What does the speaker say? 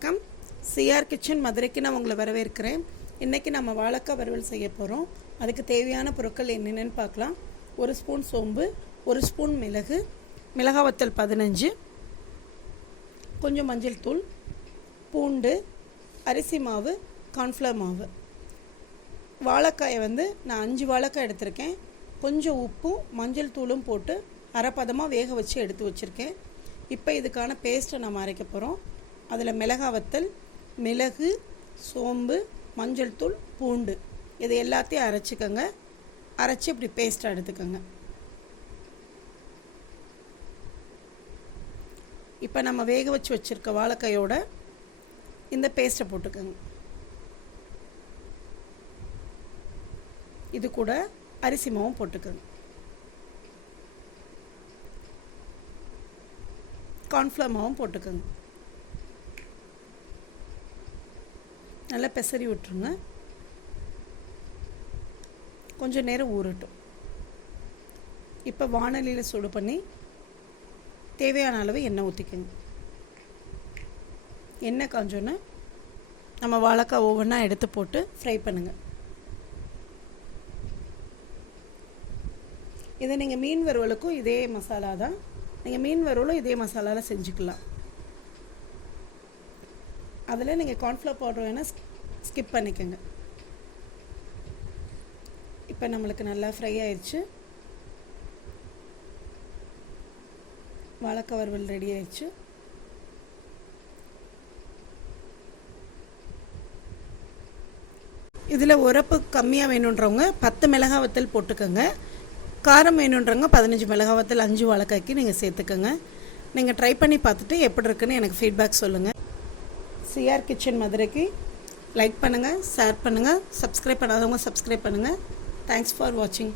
வணக்கம். CR kitchen மதுரைக்கு நான் உங்களை வரவேற்கிறேன். இன்றைக்கி நம்ம வாழைக்காய் வறுவல் செய்ய போகிறோம். அதுக்கு தேவையான பொருட்கள் என்னென்னு பார்க்கலாம். 1 ஸ்பூன் சோம்பு, 1 ஸ்பூன் மிளகு, மிளகாய் வத்தல் 15, கொஞ்சம் மஞ்சள் தூள், பூண்டு, அரிசி மாவு, கார்ன்ஃப்ளவர் மாவு. வாழைக்காயை நான் 5 வாழைக்காய் எடுத்திருக்கேன். கொஞ்சம் உப்பும் மஞ்சள் தூளும் போட்டு அரைப்பதமாக வேக வச்சு எடுத்து வச்சுருக்கேன். இப்போ இதுக்கான பேஸ்ட்டை நம்ம அரைக்க போகிறோம். அதில் மிளகாய் வத்தல், மிளகு, சோம்பு, மஞ்சள் தூள், பூண்டு இது எல்லாத்தையும் அரைச்சிக்கோங்க. அரைச்சி இப்படி பேஸ்ட்டாக எடுத்துக்கோங்க. இப்போ நம்ம வேக வச்சு வச்சுருக்க வாழைக்காயோட இந்த பேஸ்ட்டை போட்டுக்கோங்க. இது கூட அரிசி மாவும் போட்டுக்கோங்க. கார்ன்ஃப்ளவர் மாவும் போட்டுக்கோங்க. நல்லா பெசரி விட்டுருங்க. கொஞ்சம் நேரம் ஊறட்டும். இப்போ வாணலியில் சூடு பண்ணி தேவையான அளவு எண்ணெய் ஊற்றிக்கோங்க. எண்ணெய் காஞ்சோன்னே நம்ம வாழைக்காய் ஒவ்வொன்றா எடுத்து போட்டு ஃப்ரை பண்ணுங்கள். இதை நீங்கள் மீன் வறுவலுக்கும் இதே மசாலா தான். நீங்கள் மீன் வறுவலும் இதே மசாலாவில் செஞ்சுக்கலாம். அதில் நீங்கள் கார்ன்ஃப்ளவர் பவுடர் வேணால் ஸ்கிப் பண்ணிக்கோங்க. இப்போ நம்மளுக்கு நல்லா ஃப்ரை ஆயிடுச்சு. வாழைக்காய் வறுவல் ரெடி ஆயிடுச்சு. இதில் உரப்பு கம்மியாக வேணுன்றவங்க 10 மிளகாய் வத்தல் போட்டுக்கோங்க. காரம் வேணுன்றவங்க 15 மிளகாய் வத்தல் 5 வாழைக்காய்க்கு நீங்கள் சேர்த்துக்கோங்க. நீங்கள் ட்ரை பண்ணி பார்த்துட்டு எப்படி இருக்குன்னு எனக்கு ஃபீட்பேக் சொல்லுங்கள். சிஆர் கிச்சன் மதுரைக்கு லைக் பண்ணுங்கள், ஷேர் பண்ணுங்கள், சப்ஸ்கிரைப் பண்ணாதவங்க சப்ஸ்கிரைப் பண்ணுங்கள். தேங்க்ஸ் ஃபார் வாட்சிங்.